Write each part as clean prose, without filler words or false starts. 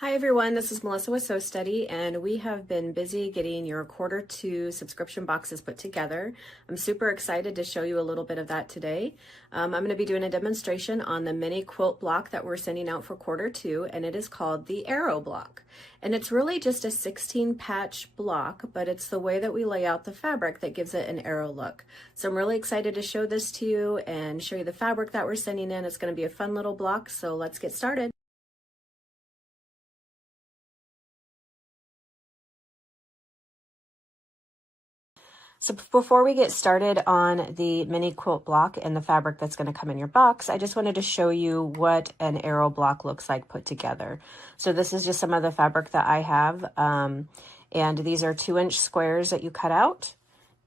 Hi everyone, this is Melissa with Sew Study, and we have been busy getting your Q2 subscription boxes put together. I'm super excited to show you a little bit of that today. I'm going to be doing a demonstration on the mini quilt block that we're sending out for Q2, and it is called the Arrow block. And it's really just a 16 patch block, but it's the way that we lay out the fabric that gives it an arrow look. So I'm really excited to show this to you and show you the fabric that we're sending in. It's going to be a fun little block, so let's get started. So before we get started on the mini quilt block and the fabric that's going to come in your box, I just wanted to show you what an arrow block looks like put together. So this is just some of the fabric that I have, and these are 2-inch squares that you cut out,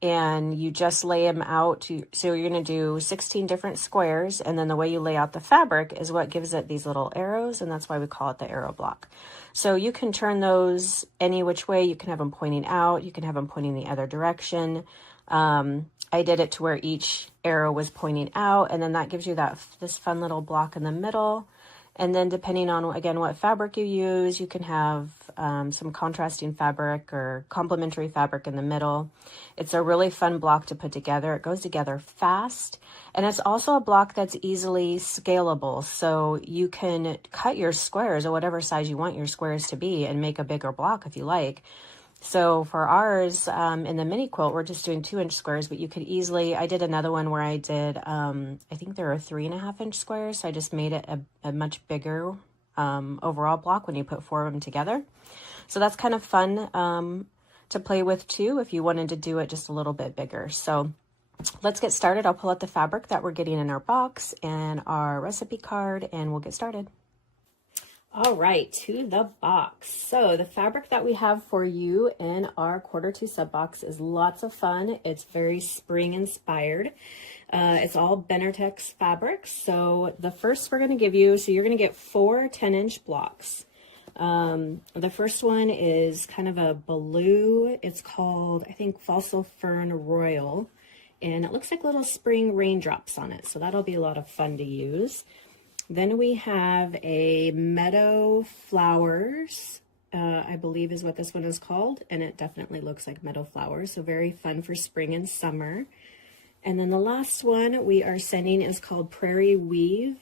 and you just lay them out. So you're going to do 16 different squares, and then the way you lay out the fabric is what gives it these little arrows, and that's why we call it the arrow block. So you can turn those any which way. You can have them pointing out, you can have them pointing the other direction. I did it to where each arrow was pointing out, and then that gives you this fun little block in the middle. And then depending on, again, what fabric you use, you can have some contrasting fabric or complementary fabric in the middle. It's a really fun block to put together. It goes together fast. And it's also a block that's easily scalable. So you can cut your squares or whatever size you want your squares to be and make a bigger block if you like. So for ours, in the mini quilt, we're just doing 2-inch squares, but you could easily, I did another one where I did, I think there are 3.5-inch squares. So I just made it a much bigger overall block when you put 4 of them together. So that's kind of fun to play with too, if you wanted to do it just a little bit bigger. So let's get started. I'll pull out the fabric that we're getting in our box and our recipe card, and we'll get started. All right, to the box. So the fabric that we have for you in our Q2 sub box is lots of fun. It's very spring inspired. It's all Benartex fabric. So the first we're going to give you, so you're going to get 4 10-inch blocks. The first one is kind of a blue. It's called, I think, Fossil Fern Royal, and it looks like little spring raindrops on it. So that'll be a lot of fun to use. Then we have a Meadow Flowers, I believe is what this one is called, and it definitely looks like meadow flowers, so very fun for spring and summer. And then the last one we are sending is called Prairie Weave,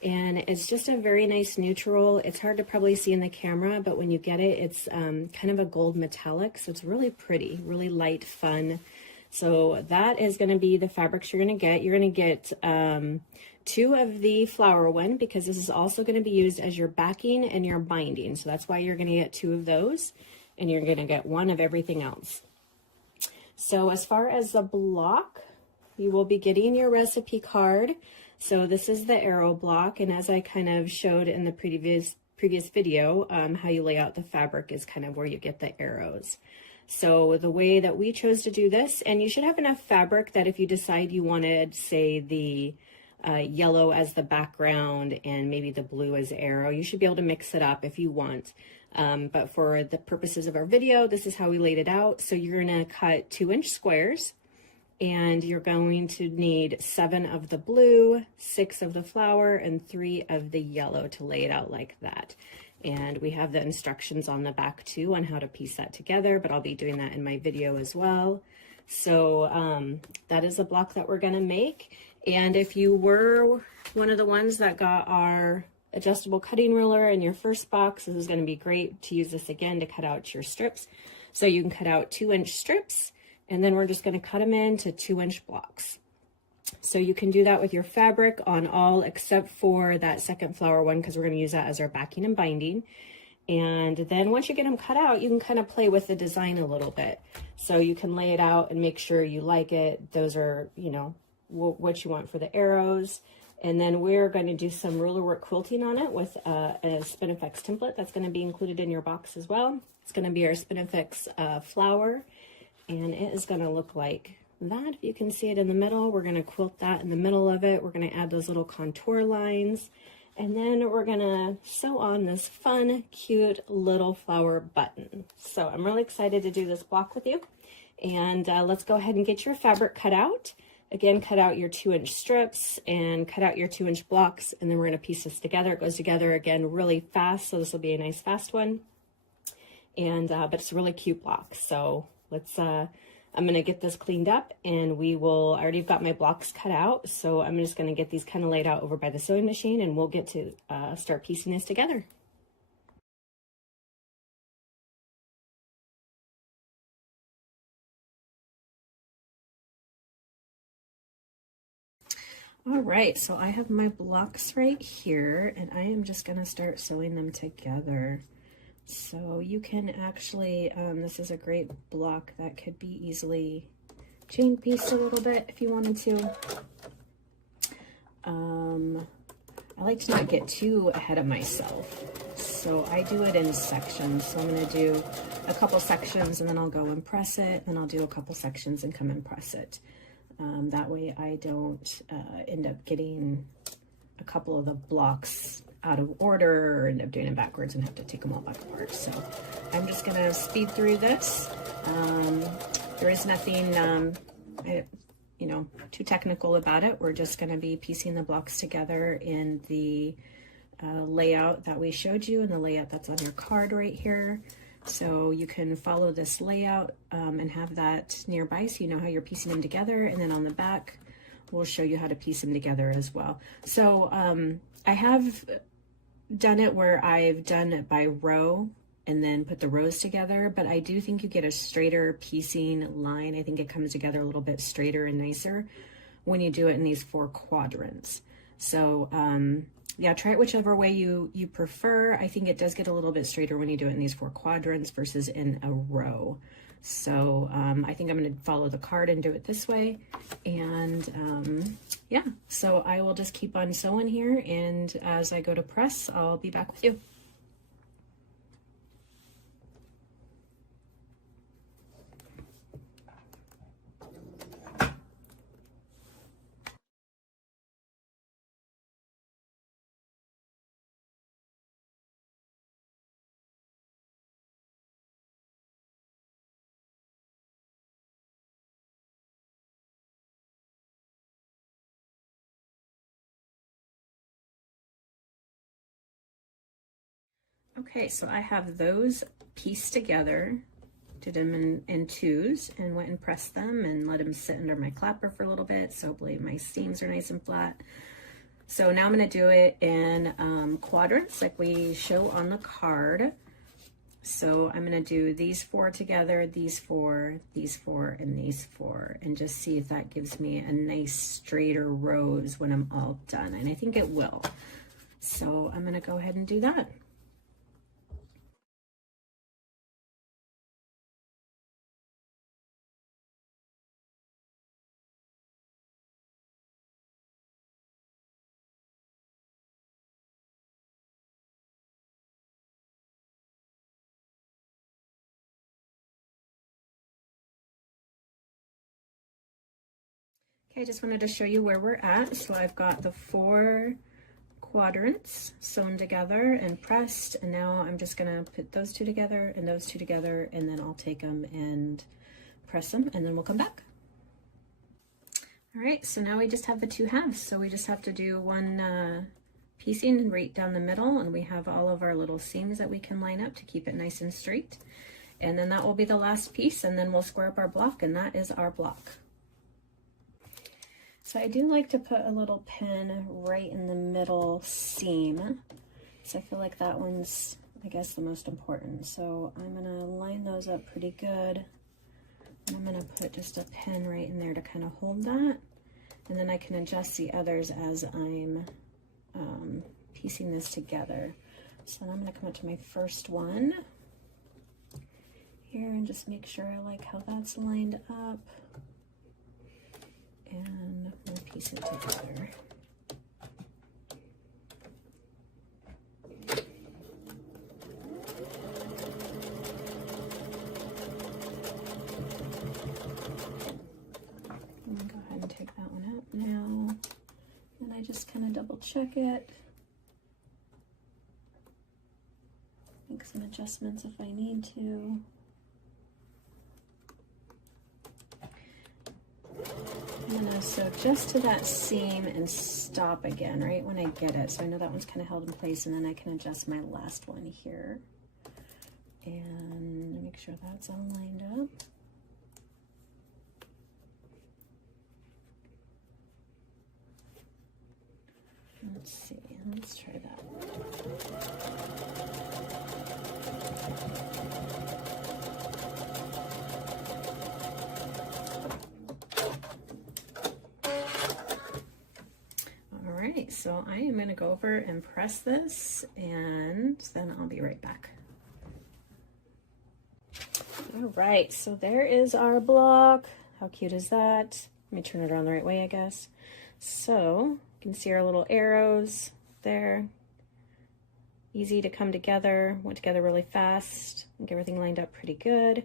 and it's just a very nice neutral. It's hard to probably see in the camera, but when you get it, it's kind of a gold metallic, so it's really pretty, really light, fun. So that is going to be the fabrics you're going to get. You're going to get 2 of the flower one, because this is also going to be used as your backing and your binding. So that's why you're going to get 2 of those, and you're going to get 1 of everything else. So as far as the block, you will be getting your recipe card. So this is the arrow block, and as I kind of showed in the previous video, how you lay out the fabric is kind of where you get the arrows. So the way that we chose to do this, and you should have enough fabric that if you decide you wanted, say, the yellow as the background and maybe the blue as the arrow, you should be able to mix it up if you want. But for the purposes of our video, this is how we laid it out. So you're going to cut 2-inch squares, and you're going to need 7 of the blue, 6 of the flower, and 3 of the yellow to lay it out like that. And we have the instructions on the back too on how to piece that together, but I'll be doing that in my video as well. So that is a block that we're going to make. And if you were one of the ones that got our adjustable cutting ruler in your first box, this is going to be great to use this again to cut out your strips. So you can cut out 2-inch strips, and then we're just going to cut them into 2-inch blocks. So you can do that with your fabric on all except for that second flower one, because we're going to use that as our backing and binding. And then once you get them cut out, you can kind of play with the design a little bit. So you can lay it out and make sure you like it. Those are, you know, what you want for the arrows. And then we're going to do some ruler work quilting on it with a Spinifex template that's going to be included in your box as well. It's going to be our Spinifex flower, and it is going to look like that. If you can see it in the middle, we're going to quilt that in the middle of it. We're going to add those little contour lines, and then we're going to sew on this fun, cute little flower button. So I'm really excited to do this block with you, and let's go ahead and get your fabric cut out. Again, cut out your 2-inch strips and cut out your 2-inch blocks, and then we're going to piece this together. It goes together again really fast, so this will be a nice fast one. And but it's a really cute block. So let's I'm going to get this cleaned up, and I already got my blocks cut out, so I'm just going to get these kind of laid out over by the sewing machine, and we'll get to start piecing this together. All right, so I have my blocks right here, and I am just gonna start sewing them together. So you can actually, this is a great block that could be easily chain pieced a little bit if you wanted to. I like to not get too ahead of myself, so I do it in sections. So I'm gonna do a couple sections, and then I'll go and press it, and I'll do a couple sections and come and press it. That way I don't end up getting a couple of the blocks out of order or end up doing it backwards and have to take them all back apart. So I'm just gonna speed through this. There is nothing, you know, too technical about it. We're just gonna be piecing the blocks together in the layout that we showed you, and the layout that's on your card right here. So you can follow this layout and have that nearby so you know how you're piecing them together. And then on the back, we'll show you how to piece them together as well. So I have done it where I've done it by row and then put the rows together, but I do think you get a straighter piecing line. I think it comes together a little bit straighter and nicer when you do it in these 4 quadrants. So yeah, try it whichever way you prefer. I think it does get a little bit straighter when you do it in these 4 quadrants versus in a row. So I think I'm going to follow the card and do it this way. And yeah, so I will just keep on sewing here, and as I go to press, I'll be back with you. Okay, so I have those pieced together, did them in 2s, and went and pressed them and let them sit under my clapper for a little bit. So hopefully my seams are nice and flat. So now I'm going to do it in quadrants like we show on the card. So I'm going to do these 4 together, these 4, these 4, and these 4, and just see if that gives me a nice straighter rows when I'm all done. And I think it will. So I'm going to go ahead and do that. Okay, I just wanted to show you where we're at. So I've got the 4 quadrants sewn together and pressed, and now I'm just gonna put those 2 together and those 2 together, and then I'll take them and press them, and then we'll come back. All right, so now we just have the 2 halves. So we just have to do one piecing right down the middle, and we have all of our little seams that we can line up to keep it nice and straight. And then that will be the last piece, and then we'll square up our block, and that is our block. So I do like to put a little pin right in the middle seam. So I feel like that one's, I guess, the most important. So I'm gonna line those up pretty good. And I'm gonna put just a pin right in there to kind of hold that. And then I can adjust the others as I'm piecing this together. So then I'm gonna come up to my first one here and just make sure I like how that's lined up. And I'm going to piece it together. I'm going to go ahead and take that one out now. And I just kind of double check it. Make some adjustments if I need to. I'm gonna sew just to that seam and stop again right when I get it. So I know that one's kind of held in place, and then I can adjust my last one here. And make sure that's all lined up. Let's see, let's try that. All right, so I am gonna go over and press this, and then I'll be right back. All right, so there is our block. How cute is that? Let me turn it around the right way, I guess. So you can see our little arrows there. Easy to come together, went together really fast, and get everything lined up pretty good.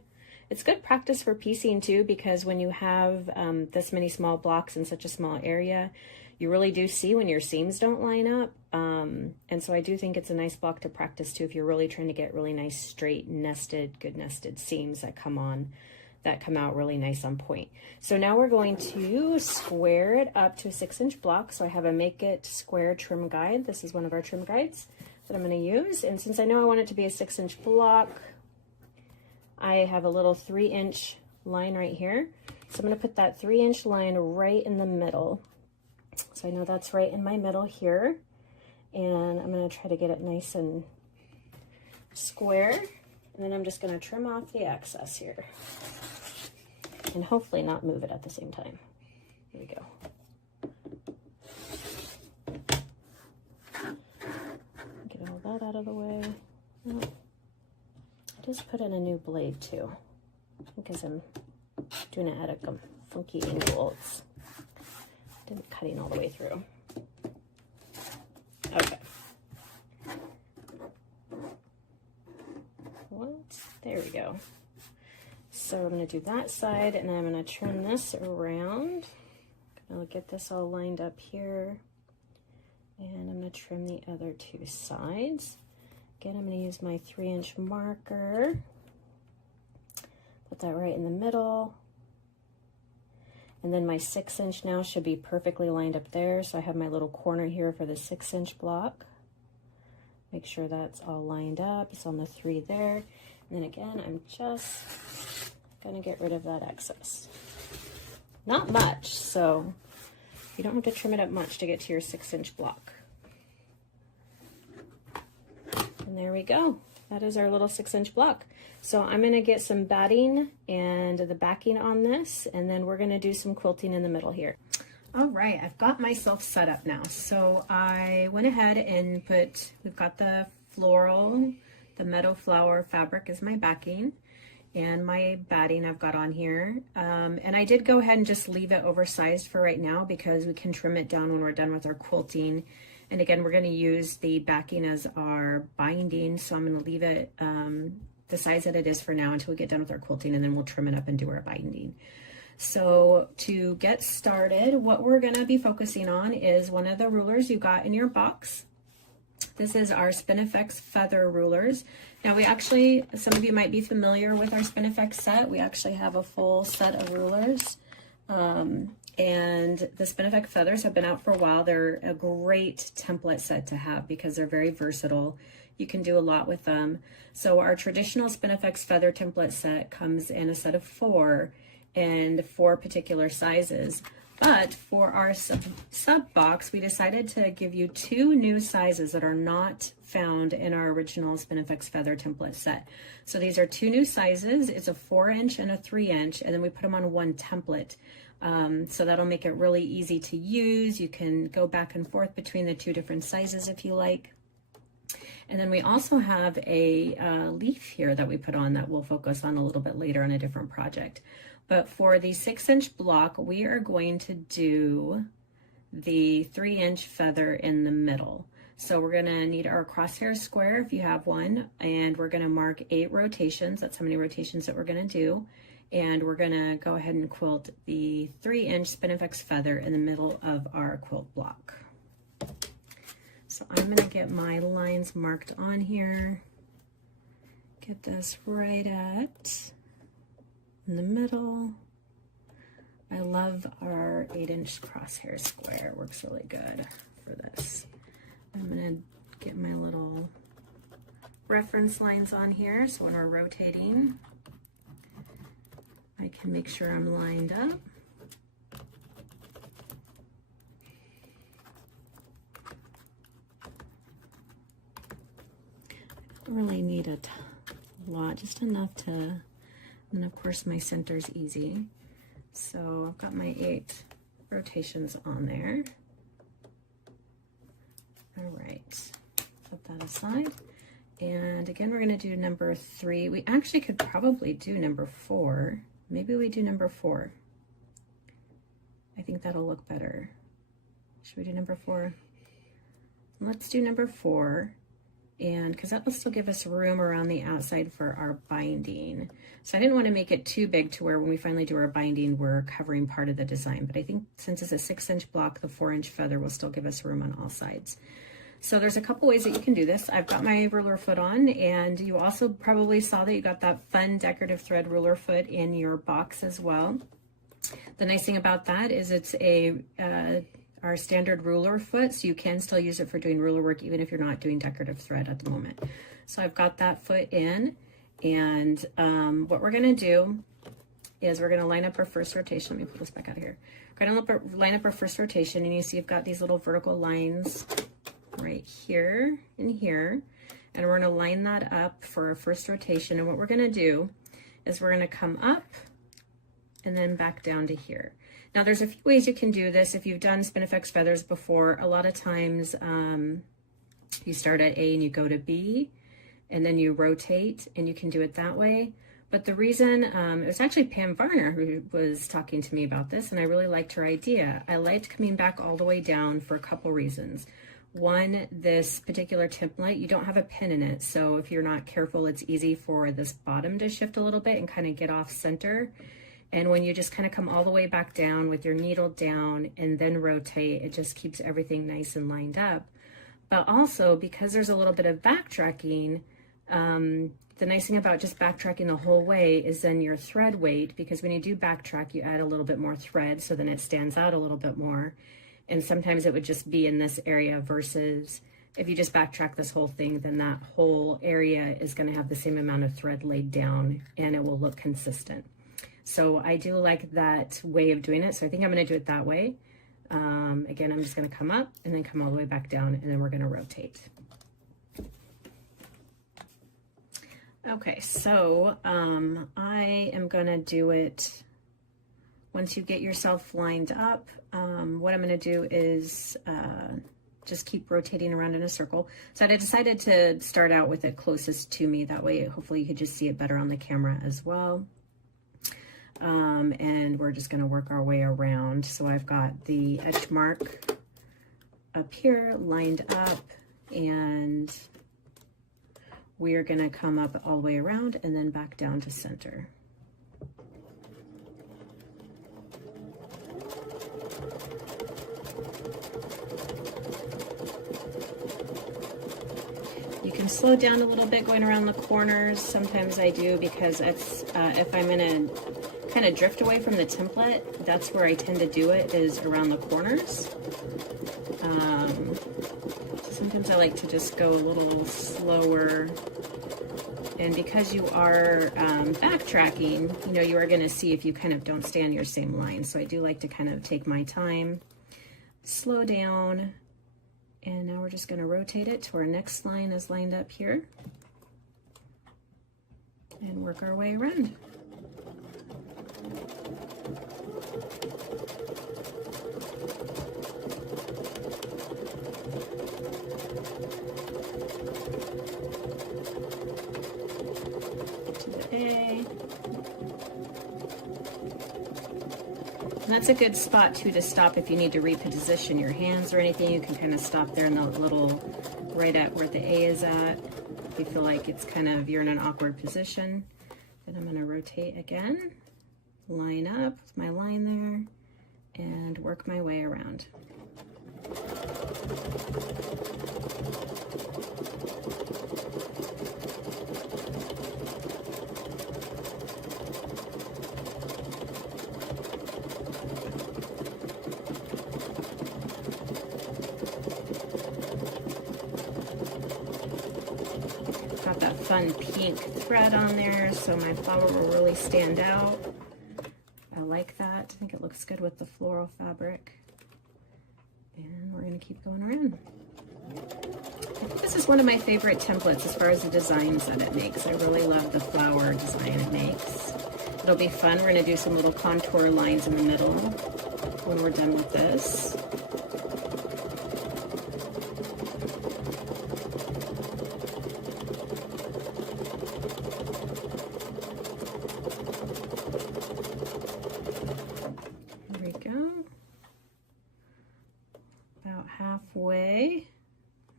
It's good practice for piecing too, because when you have this many small blocks in such a small area, you really do see when your seams don't line up. And so I do think it's a nice block to practice too if you're really trying to get really nice, straight, nested, good nested seams that come out really nice on point. So now we're going to square it up to a 6-inch block. So I have a Make It Square trim guide. This is one of our trim guides that I'm going to use. And since I know I want it to be a 6-inch block, I have a little 3-inch line right here. So I'm going to put that 3-inch line right in the middle. So I know that's right in my middle here. And I'm going to try to get it nice and square. And then I'm just going to trim off the excess here. And hopefully not move it at the same time. Here we go. Get all that out of the way. Oh, I just put in a new blade too, because I'm doing it at a funky angle. It's didn't cutting all the way through. Okay. There we go. So I'm going to do that side, and then I'm going to turn this around. I'll get this all lined up here, and I'm going to trim the other two sides. Again, I'm going to use my 3-inch marker. Put that right in the middle. And then my 6-inch now should be perfectly lined up there. So I have my little corner here for the 6-inch block. Make sure that's all lined up. It's on the 3 there. And then again, I'm just gonna get rid of that excess. Not much, so you don't have to trim it up much to get to your 6-inch block. And there we go. That is our little 6-inch block. So I'm gonna get some batting and the backing on this, and then we're gonna do some quilting in the middle here. All right, I've got myself set up now. So I went ahead and we've got the floral, the meadow flower fabric is my backing, and my batting I've got on here. And I did go ahead and just leave it oversized for right now because we can trim it down when we're done with our quilting. And again, we're gonna use the backing as our binding, so I'm gonna leave it the size that it is for now until we get done with our quilting, and then we'll trim it up and do our binding. So to get started, what we're gonna be focusing on is one of the rulers you got in your box. This is our Spinifex feather rulers. Now we actually, some of you might be familiar with our Spinifex set. We actually have a full set of rulers. And the Spinifex feathers have been out for a while. They're a great template set to have because they're very versatile. You can do a lot with them. So our traditional Spinifex feather template set comes in a set of 4 and 4 particular sizes. But for our sub box, we decided to give you 2 new sizes that are not found in our original Spinifex feather template set. So these are 2 new sizes. It's a 4-inch and a 3-inch, and then we put them on one template. So that'll make it really easy to use. You can go back and forth between the 2 different sizes if you like. And then we also have a leaf here that we put on that we'll focus on a little bit later on a different project. But for the 6-inch block, we are going to do the 3-inch feather in the middle. So we're gonna need our crosshair square if you have one, and we're gonna mark 8 rotations. That's how many rotations that we're gonna do. And we're gonna go ahead and quilt the 3-inch Spinifex feather in the middle of our quilt block. So I'm gonna get my lines marked on here. Get this right at in the middle. I love our 8-inch crosshair square. Works really good for this. I'm gonna get my little reference lines on here so when we're rotating, I can make sure I'm lined up. I don't really need a lot, just enough to, and then of course my center's easy. So I've got my 8 rotations on there. All right, put that aside. And again, we're gonna do number 3. We actually could probably do number 4. Maybe we do number 4. I think that'll look better. Should we do number 4? Let's do number 4. And because that will still give us room around the outside for our binding. So I didn't want to make it too big to where when we finally do our binding, we're covering part of the design. But I think since it's a 6-inch block, the 4-inch feather will still give us room on all sides. So there's a couple ways that you can do this. I've got my ruler foot on, and you also probably saw that you got that fun decorative thread ruler foot in your box as well. The nice thing about that is it's our standard ruler foot, so you can still use it for doing ruler work even if you're not doing decorative thread at the moment. So I've got that foot in, and what we're gonna do is we're gonna line up our first rotation. Let me put this back out of here. We're gonna line up our first rotation, and you see you've got these little vertical lines right here and here, and we're gonna line that up for our first rotation. And what we're gonna do is we're gonna come up and then back down to here. Now there's a few ways you can do this. If you've done Spinifex feathers before, a lot of times you start at A and you go to B, and then you rotate, and you can do it that way. But the reason, it was actually Pam Varner who was talking to me about this, and I really liked her idea. I liked coming back all the way down for a couple reasons. One, this particular template, you don't have a pin in it, so if you're not careful, it's easy for this bottom to shift a little bit and kind of get off center. And when you just kind of come all the way back down with your needle down and then rotate, it just keeps everything nice and lined up. But also, because there's a little bit of backtracking, the nice thing about just backtracking the whole way is then your thread weight, because when you do backtrack, you add a little bit more thread, so then it stands out a little bit more. And sometimes it would just be in this area versus if you just backtrack this whole thing, then that whole area is going to have the same amount of thread laid down and it will look consistent. So I do like that way of doing it. So I think I'm going to do it that way. Again, I'm just going to come up and then come all the way back down, and then we're going to rotate. Okay, so I am going to do it once you get yourself lined up. What I'm going to do is just keep rotating around in a circle. So I decided to start out with it closest to me. That way, hopefully you could just see it better on the camera as well. And we're just going to work our way around. So I've got the edge mark up here lined up, and we are going to come up all the way around and then back down to center. You can slow down a little bit going around the corners. Sometimes I do, because it's if I'm going to kind of drift away from the template, that's where I tend to do it, is around the corners. Sometimes I like to just go a little slower, and because you are backtracking, you know, you are going to see if you kind of don't stay on your same line. So I do like to kind of take my time, slow down, and now we're just going to rotate it to our next line is lined up here, and work our way around. To the A. And that's a good spot too to stop if you need to reposition your hands or anything. You can kind of stop there in the little, right at where the A is at. If you feel like it's kind of, you're in an awkward position. Then I'm going to rotate again, line up with my line there, and work my way around. fun pink thread on there, so my flower will really stand out. I like that. I think it looks good with the floral fabric. And we're going to keep going around. I think this is one of my favorite templates as far as the designs that it makes. I really love the flower design it makes. It'll be fun. We're going to do some little contour lines in the middle when we're done with this. There we go. About halfway.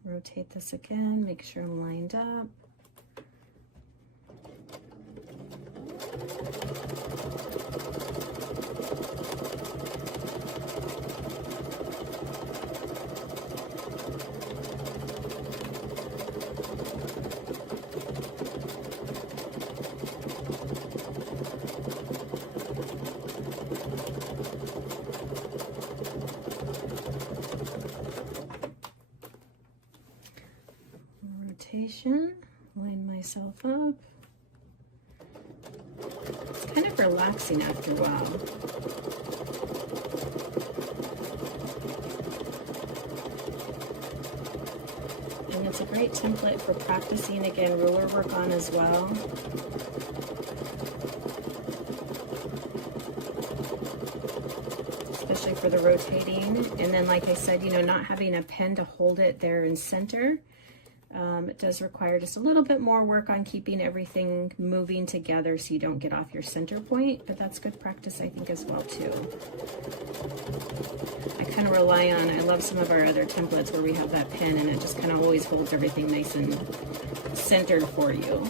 Rotate this again, make sure I'm lined up. Line myself up. It's kind of relaxing after a while. And it's a great template for practicing, again, ruler work on as well. Especially for the rotating. And then, like I said, you know, not having a pen to hold it there in center. It does require just a little bit more work on keeping everything moving together so you don't get off your center point, but that's good practice, I think, as well, too. I kind of rely on, I love some of our other templates where we have that pen and it just kind of always holds everything nice and centered for you.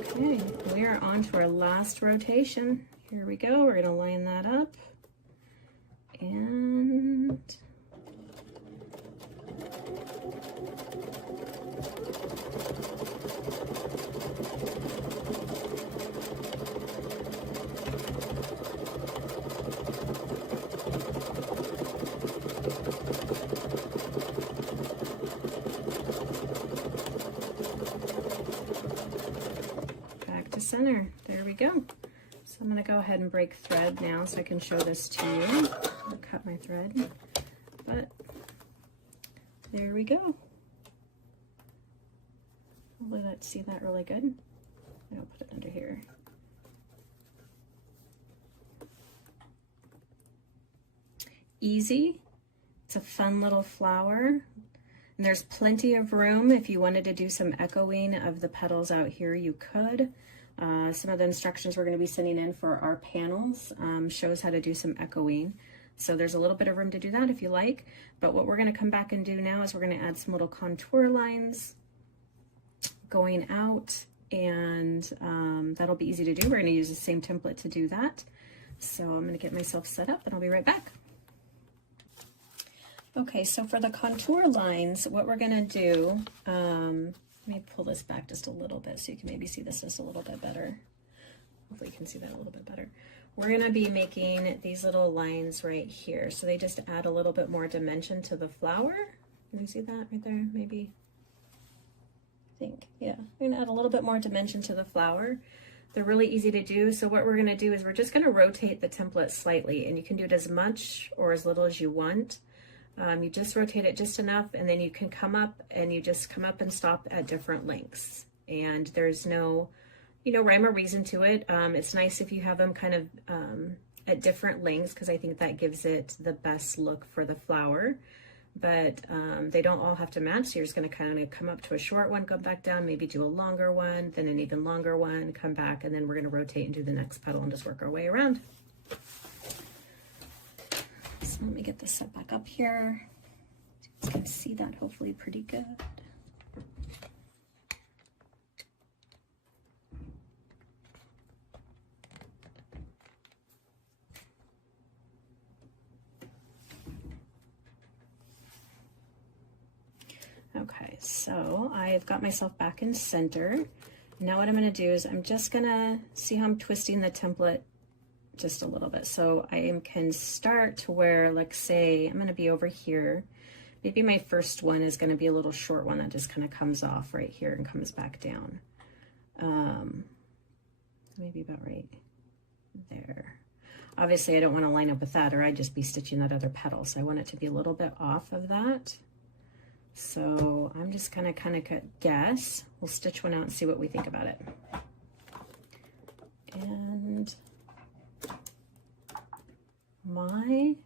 Okay, we are on to our last rotation. Here we go. We're going to line that up. And center. There we go. So I'm going to go ahead and break thread now so I can show this to you. I'll cut my thread, but there we go. Hopefully let's see that really good. I'll put it under here. Easy. It's a fun little flower. And there's plenty of room. If you wanted to do some echoing of the petals out here, you could. Some of the instructions we're going to be sending in for our panels shows how to do some echoing. So there's a little bit of room to do that if you like. But what we're going to come back and do now is we're going to add some little contour lines going out. And that'll be easy to do. We're going to use the same template to do that. So I'm going to get myself set up and I'll be right back. Okay, so for the contour lines, what we're going to do, let me pull this back just a little bit so you can maybe see this just a little bit better. Hopefully you can see that a little bit better. We're going to be making these little lines right here. So they just add a little bit more dimension to the flower. Can you see that right there? Maybe. I think, yeah. We're going to add a little bit more dimension to the flower. They're really easy to do. So what we're going to do is we're just going to rotate the template slightly, and you can do it as much or as little as you want. You just rotate it just enough, and then you can come up and you just come up and stop at different lengths. And there's no, you know, rhyme or reason to it. It's nice if you have them kind of at different lengths, because I think that gives it the best look for the flower. But they don't all have to match. So you're just going to kind of come up to a short one, go back down, maybe do a longer one, then an even longer one, come back, and then we're going to rotate and do the next petal and just work our way around. So let me get this set back up here. You can see that hopefully pretty good. Okay, so I've got myself back in center. Now what I'm going to do is I'm just going to see how I'm twisting the template just a little bit. So I can start to where, like, say, I'm going to be over here. Maybe my first one is going to be a little short one that just kind of comes off right here and comes back down. Maybe about right there. Obviously, I don't want to line up with that, or I'd just be stitching that other petal. So I want it to be a little bit off of that. So I'm just gonna kind of guess. We'll stitch one out and see what we think about it. And my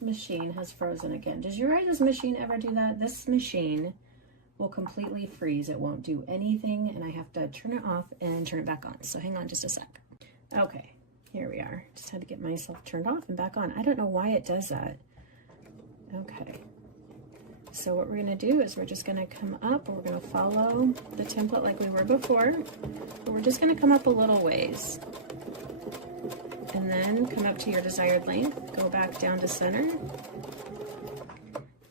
machine has frozen again. Does your guys' machine ever do that? This machine will completely freeze. It won't do anything, and I have to turn it off and turn it back on. So hang on just a sec. Okay, here we are. Just had to get myself turned off and back on. I don't know why it does that. Okay. So what we're going to do is we're just going to come up, we're going to follow the template like we were before, but we're just going to come up a little ways. And then come up to your desired length, go back down to center,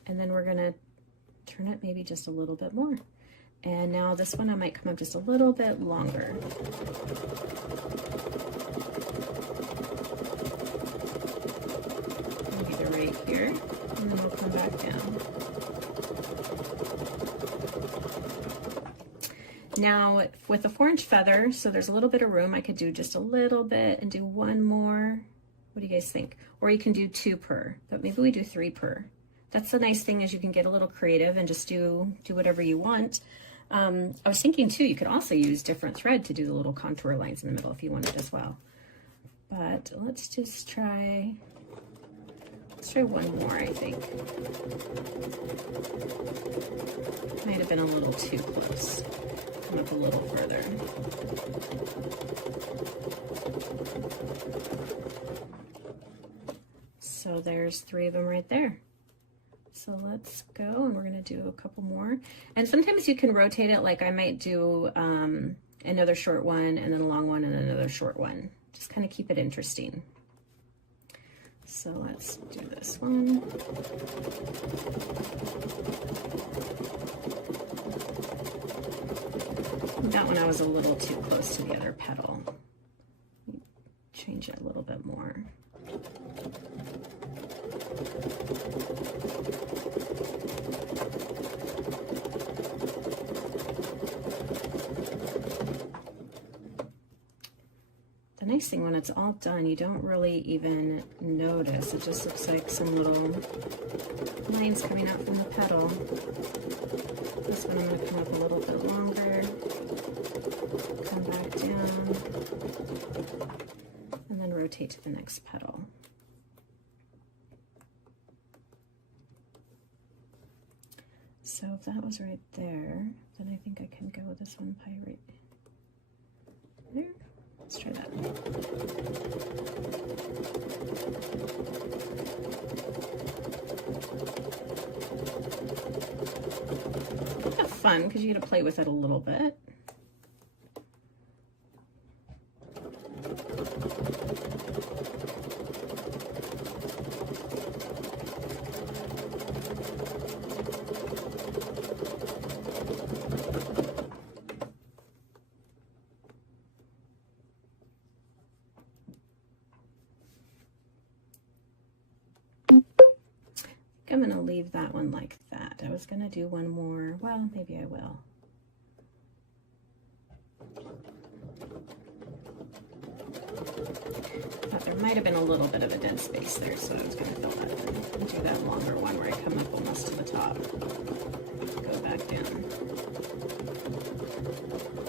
and then we're going to turn it maybe just a little bit more. And now this one I might come up just a little bit longer. Maybe right here, and then we'll come back down. Now with the 4-inch feather, so there's a little bit of room, I could do just a little bit and do one more. What do you guys think? Or you can do 2 per, but maybe we do 3 per. That's the nice thing, is you can get a little creative and just do whatever you want. I was thinking too, you could also use different thread to do the little contour lines in the middle if you wanted as well. But let's just try, one more, I think. Might have been a little too close. Come up a little further. So there's 3 of them right there. So let's go, and we're going to do a couple more. And sometimes you can rotate it, like I might do another short one, and then a long one, and then another short one. Just kind of keep it interesting. So let's do this one. That one I was a little too close to the other petal. Change it a little bit more. The nice thing, when it's all done, you don't really even notice. It just looks like some little lines coming out from the petal. This one I'm going to come up a little bit longer, come back down, and then rotate to the next petal. So if that was right there, then I think I can go with this one pie right there. Let's try that. Kind of fun because you get to play with it a little bit. I'm going to leave that one like that. I was going to do one more. Well, maybe I will. Thought there might have been a little bit of a dead space there, so I was going to fill that in and do that longer one where I come up almost to the top. Go back down.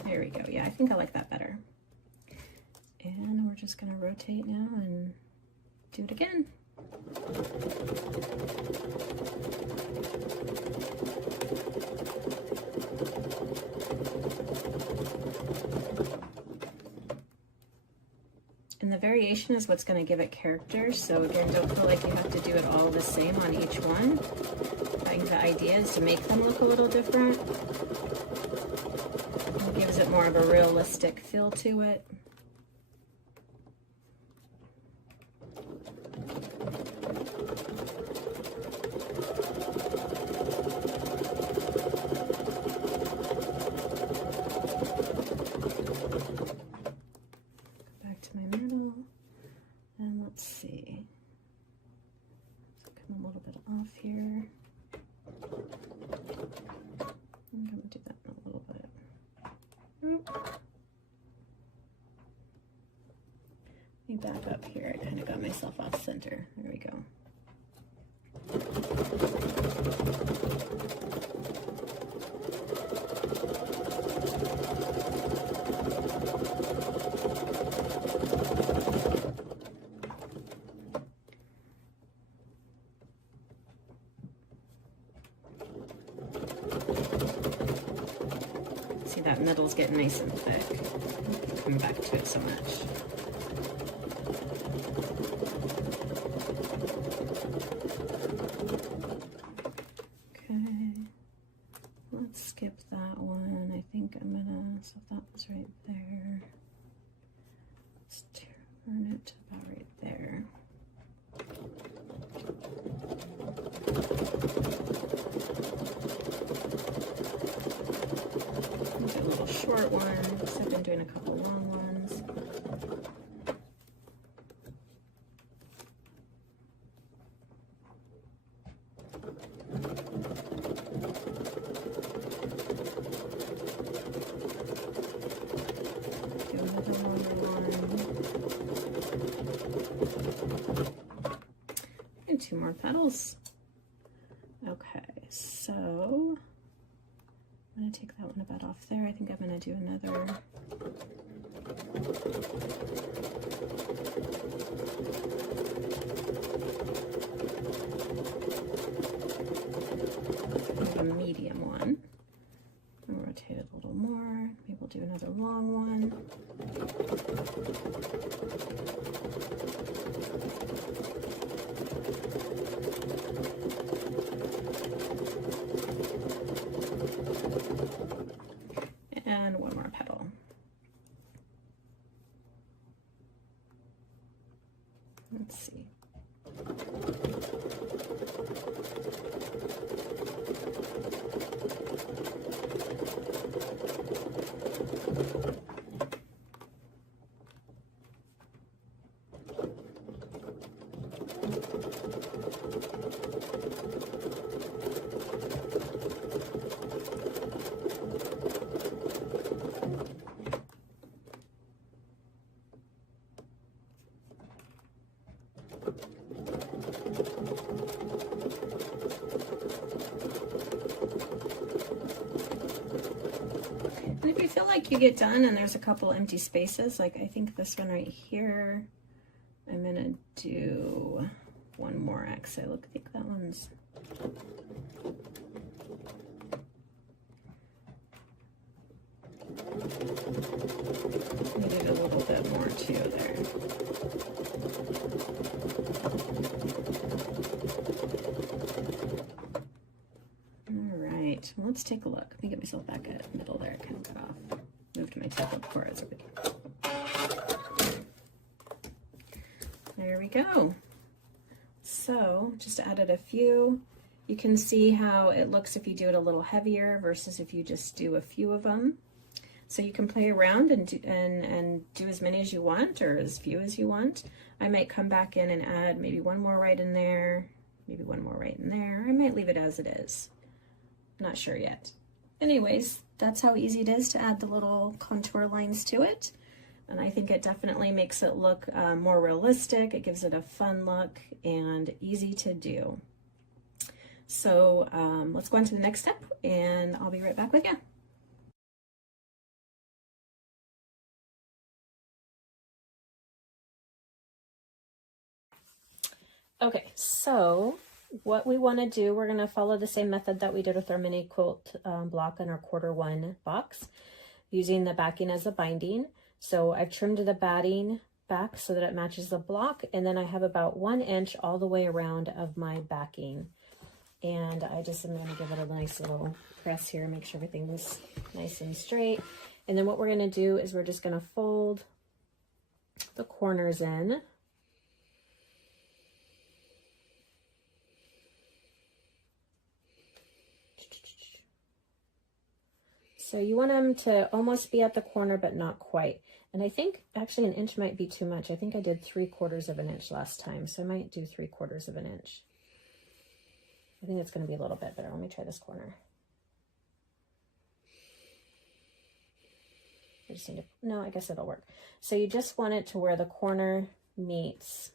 There we go. Yeah, I think I like that better. And we're just going to rotate now and do it again. And the variation is what's going to give it character. So again, don't feel like you have to do it all the same on each one. I think the idea is to make them look a little different. It gives it more of a realistic feel to it. Back to my middle. bit off here. I'm gonna do that in a little bit. Let me back up here. I kind of got myself off center. There we go. See, that middle's getting nice and thick. Come back to it so much. Okay, let's skip that one. I think I'm gonna, so that was right there. Let's turn it to about right there. Do a little short one, because I've been doing a couple long ones. Do another longer one. And 2 more petals. Okay, so I'm going to take that one about off there. I think I'm going to do another. A medium one. I'll rotate it a little more. Maybe we'll do another long one. And 1 more petal. Let's see. And if you feel like you get done and there's a couple empty spaces, like I think this one right here, I'm gonna do 1 more X. I think that one's, maybe a little bit more too there. Well, let's take a look. Let me get myself back at the middle there. Kind of cut off. Moved my tablet before I was over here. There we go. So just added a few. You can see how it looks if you do it a little heavier versus if you just do a few of them. So you can play around and do as many as you want or as few as you want. I might come back in and add maybe 1 more right in there, maybe 1 more right in there. I might leave it as it is. Not sure yet. Anyways, that's how easy it is to add the little contour lines to it. And I think it definitely makes it look more realistic. It gives it a fun look and easy to do. So let's go on to the next step and I'll be right back with you. Okay, so what we want to do, we're going to follow the same method that we did with our mini quilt block in our ¼ box, using the backing as a binding. So I've trimmed the batting back so that it matches the block, and then I have about 1 inch all the way around of my backing. And I just am going to give it a nice little press here, make sure everything's nice and straight. And then what we're going to do is we're just going to fold the corners in. So you want them to almost be at the corner, but not quite. And I think actually 1 inch might be too much. I think I did 3/4 of an inch last time, so I might do 3/4 of an inch. I think it's going to be a little bit better. Let me try this corner. I just need to, no, I guess it'll work. So you just want it to where the corner meets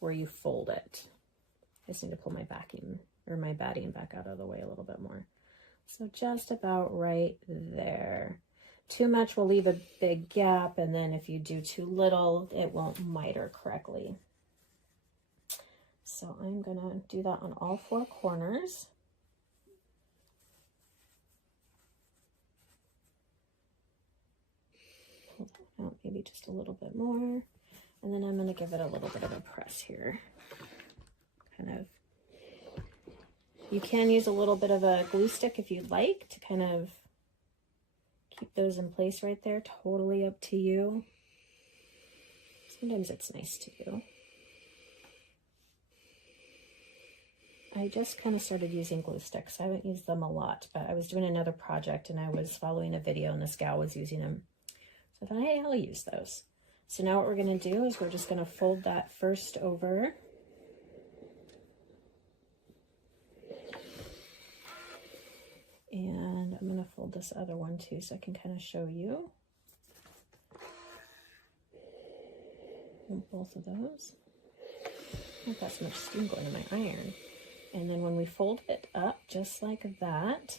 where you fold it. I just need to pull my backing or my batting back out of the way a little bit more. So just about right there. Too much will leave a big gap, and then if you do too little, it won't miter correctly. So I'm gonna do that on all 4 corners. Hold that out maybe just a little bit more. And then I'm gonna give it a little bit of a press here. Kind of, you can use a little bit of a glue stick if you'd like to kind of keep those in place right there. Totally up to you. Sometimes it's nice to do. I just kind of started using glue sticks. I haven't used them a lot, but I was doing another project and I was following a video and this gal was using them. So I thought, hey, I'll use those. So now what we're gonna do is we're just gonna fold that first over. And I'm gonna fold this other one too so I can kind of show you. Both of those. I've got so much steam going in my iron. And then when we fold it up just like that,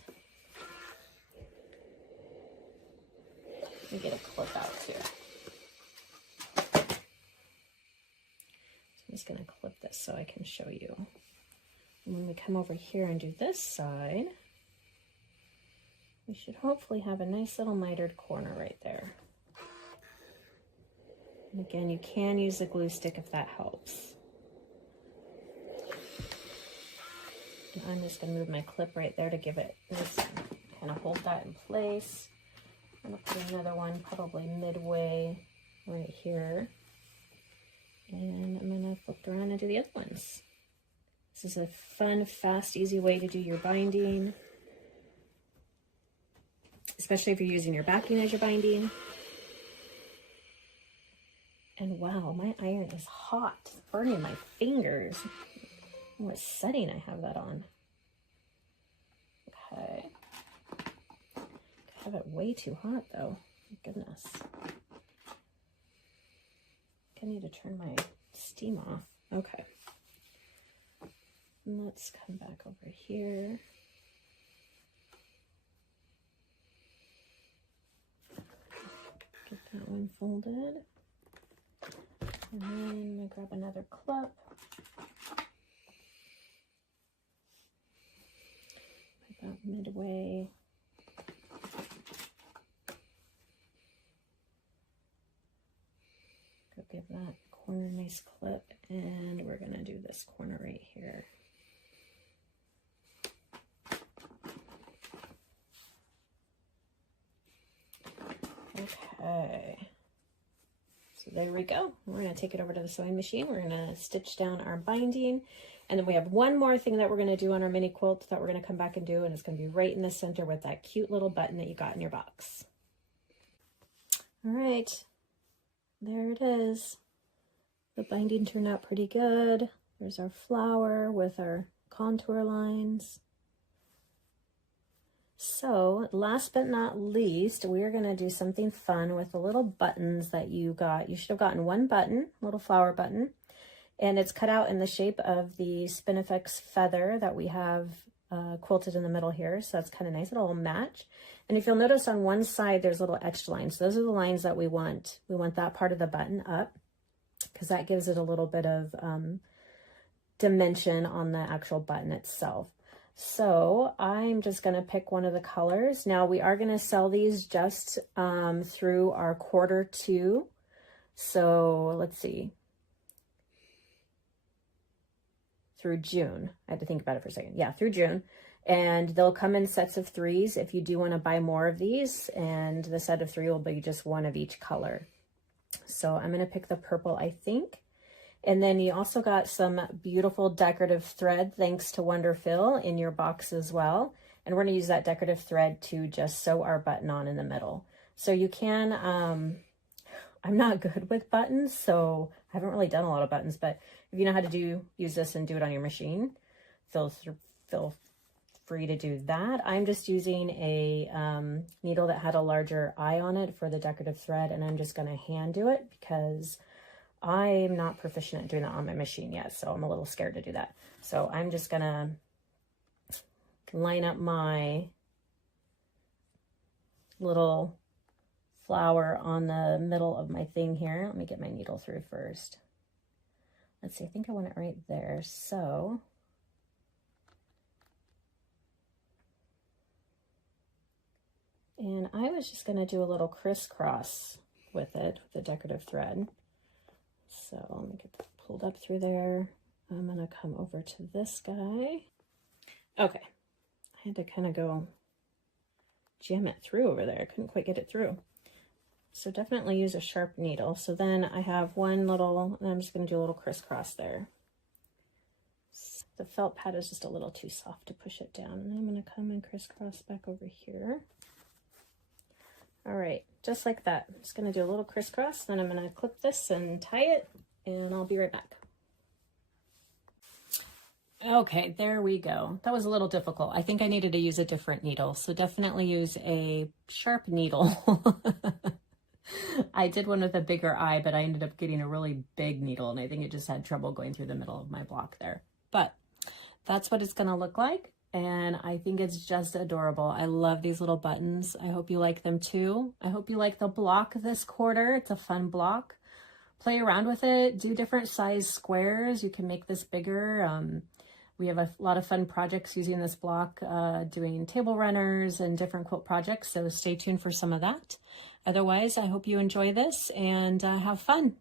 let me get a clip out too. So I'm just gonna clip this so I can show you. And when we come over here and do this side, we should hopefully have a nice little mitered corner right there. And again, you can use a glue stick if that helps. And I'm just going to move my clip right there to give it this, kind of hold that in place. I'm going to put another one probably midway right here. And I'm going to flip it around and do the other ones. This is a fun, fast, easy way to do your binding, especially if you're using your backing as your binding. And wow, my iron is hot. It's burning my fingers. What setting I have that on. Okay. I have it way too hot though. My goodness. I need to turn my steam off. Okay. And let's come back over here. Get that one folded. And then I'm going to grab another clip. About midway. Go give that corner a nice clip, and we're going to do this corner right here. Okay. So there we go. We're going to take it over to the sewing machine. We're going to stitch down our binding. And then we have one more thing that we're going to do on our mini quilt that we're going to come back and do. And it's going to be right in the center with that cute little button that you got in your box. All right. There it is. The binding turned out pretty good. There's our flower with our contour lines. So last but not least, we're going to do something fun with the little buttons that you got. You should have gotten one button, little flower button, and it's cut out in the shape of the Spinifex feather that we have quilted in the middle here. So that's kind of nice. It'll all match. And if you'll notice on one side, there's little etched lines. So those are the lines that we want. We want that part of the button up because that gives it a little bit of dimension on the actual button itself. So I'm just going to pick one of the colors. Now we are going to sell these just through our Q2. So let's see. Through June. I had to think about it for a second. Yeah, through June. And they'll come in sets of 3s if you do want to buy more of these. And the set of 3 will be just one of each color. So I'm going to pick the purple, I think. And then you also got some beautiful decorative thread, thanks to Wonderfil, in your box as well. And we're going to use that decorative thread to just sew our button on in the middle. So you can, I'm not good with buttons, so I haven't really done a lot of buttons, but if you know how to use this and do it on your machine, feel free to do that. I'm just using a needle that had a larger eye on it for the decorative thread, and I'm just going to hand do it because I'm not proficient at doing that on my machine yet, so I'm a little scared to do that. So I'm just going to line up my little flower on the middle of my thing here. Let me get my needle through first. Let's see, I think I want it right there. So and I was just going to do a little crisscross with it, with the decorative thread. So let me get that pulled up through there. I'm going to come over to this guy. Okay, I had to kind of go jam it through over there. I couldn't quite get it through. So definitely use a sharp needle. So then I have one little, and I'm just going to do a little crisscross there. The felt pad is just a little too soft to push it down. And I'm going to come and crisscross back over here. All right, just like that. I'm just going to do a little crisscross, then I'm going to clip this and tie it, and I'll be right back. Okay, there we go. That was a little difficult. I think I needed to use a different needle, so definitely use a sharp needle. I did one with a bigger eye, but I ended up getting a really big needle, and I think it just had trouble going through the middle of my block there. But that's what it's going to look like. And I think it's just adorable. I love these little buttons. I hope you like them too. I hope you like the block this quarter. It's a fun block. Play around with it. Do different size squares. You can make this bigger. We have a lot of fun projects using this block, doing table runners and different quilt projects. So stay tuned for some of that. Otherwise, I hope you enjoy this and have fun.